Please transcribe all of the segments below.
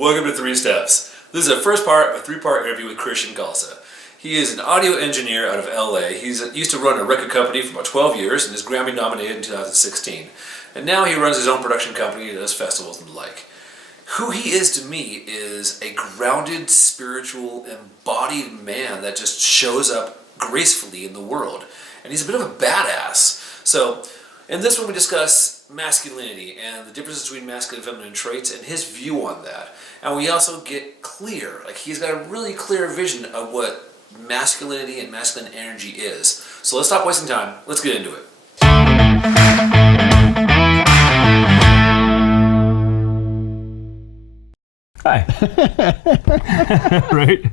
Welcome to 3 Steps. This is the first part of a 3-part interview with Krishan Khalsa. He is an audio engineer out of LA. He's used to run a record company for about 12 years and is Grammy nominated in 2016. And now he runs his own production company and does festivals and the like. Who he is to me is a grounded, spiritual, embodied man that just shows up gracefully in the world. And he's a bit of a badass. So, in this one we discuss masculinity and the differences between masculine and feminine traits and his view on that. And we also get clear, like he's got a really clear vision of what masculinity and masculine energy is. So let's stop wasting time, let's get into it. Hi. Right?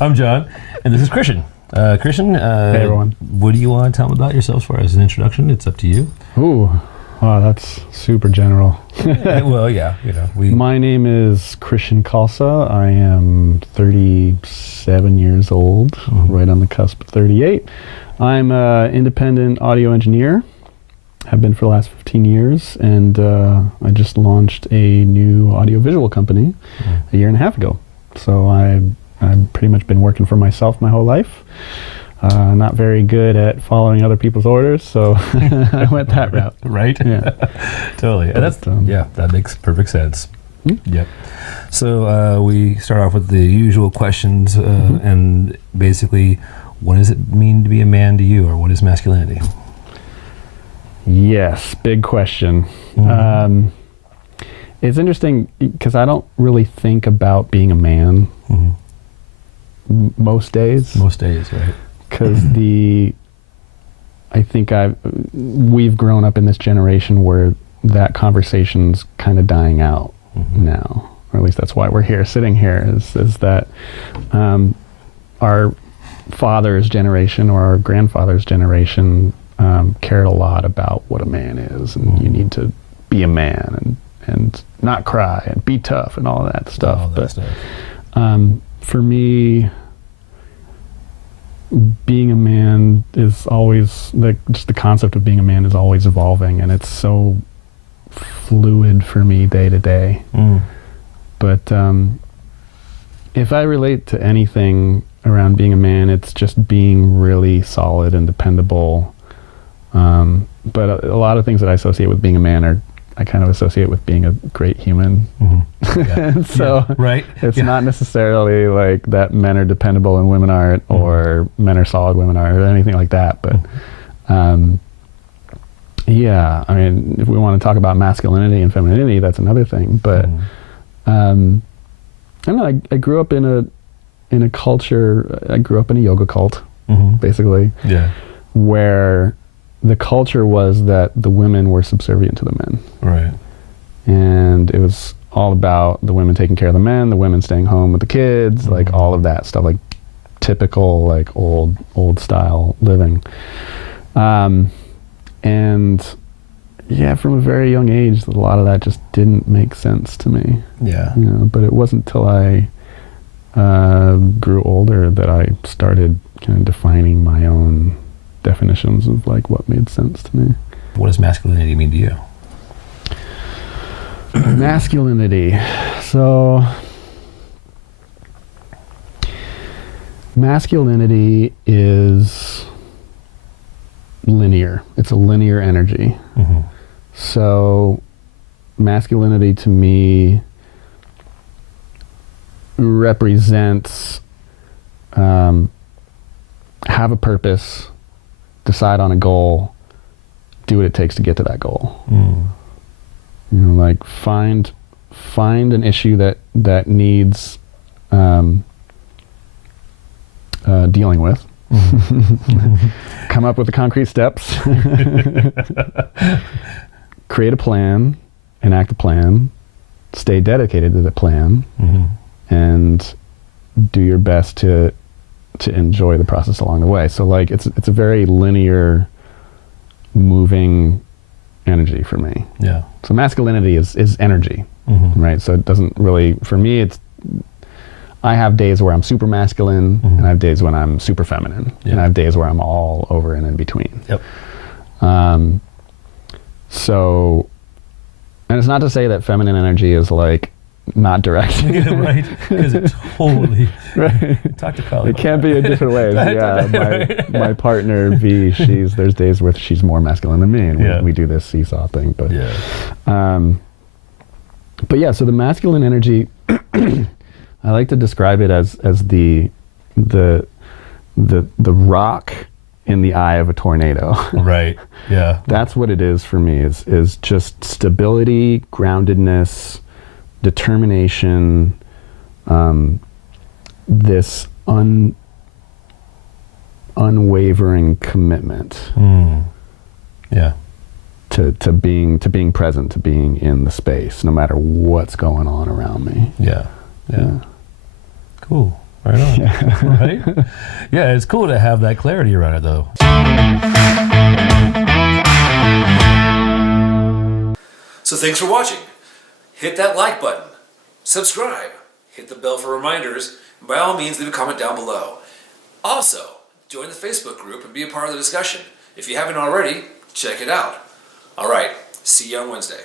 I'm John, and this is Krishan. Krishan, hey everyone. What do you want to tell them about yourself for as an introduction? It's up to you. Ooh, wow, that's super general. Well, yeah, My name is Krishan Khalsa. I am 37 years old, right on the cusp of 38. I'm an independent audio engineer. Have been for the last 15 years, and I just launched a new audiovisual company a year and a half ago. So I've pretty much been working for myself my whole life. Not very good at following other people's orders, so I went that route. Right? Yeah. Totally. And that makes perfect sense. Yep. So we start off with the usual questions, and basically, what does it mean to be a man to you, or what is masculinity? Yes, big question. It's interesting because I don't really think about being a man most days. Most days, right? Because I think we've grown up in this generation where that conversation's kind of dying out now, or at least that's why we're here, sitting here, is that our father's generation or our grandfather's generation cared a lot about what a man is, and you need to be a man and not cry and be tough and all that stuff. For me, being a man is always just the concept of being a man is always evolving, and it's so fluid for me day to day. But if I relate to anything around being a man, it's just being really solid and dependable. But a lot of things that I associate with being a man I kind of associate with being a great human. And so it's not necessarily like that men are dependable and women aren't, or men are solid, women aren't, or anything like that. But I mean, if we want to talk about masculinity and femininity, that's another thing. But I don't know, I grew up in a culture, I grew up in a yoga cult, basically, where the culture was that the women were subservient to the men. Right. And it was all about the women taking care of the men, the women staying home with the kids, like all of that stuff, like typical, like old style living. And yeah, from a very young age, a lot of that just didn't make sense to me. Yeah. But it wasn't till I grew older that I started kind of defining my own definitions of like what made sense to me. What does masculinity mean to you? Masculinity. So masculinity is linear. It's a linear energy. So masculinity to me represents have a purpose, decide on a goal, do what it takes to get to that goal. Like find an issue that needs dealing with. Come up with the concrete steps. Create a plan, enact a plan, stay dedicated to the plan, and do your best to enjoy the process along the way. So like it's a very linear moving energy for me. Yeah. So masculinity is energy, right? So it doesn't really, for me, I have days where I'm super masculine, and I have days when I'm super feminine, and I have days where I'm all over and in between. Yep. So, and it's not to say that feminine energy is like not direct. Yeah, right. Because it totally. Right. Talk to Colin. It can't be a different way. Yeah, my partner V, there's days where she's more masculine than me, and we do this seesaw thing. But yeah, so the masculine energy, I like to describe it as the rock in the eye of a tornado. Right. Yeah. That's what it is for me. Is just stability, groundedness, determination, this unwavering commitment. Yeah. To being present, to being in the space, no matter what's going on around me. Yeah. Cool. Right on. Yeah. Right? Yeah, it's cool to have that clarity around it, though. So thanks for watching. Hit that like button, subscribe, hit the bell for reminders, and by all means leave a comment down below. Also, join the Facebook group and be a part of the discussion. If you haven't already, check it out. All right, see you on Wednesday.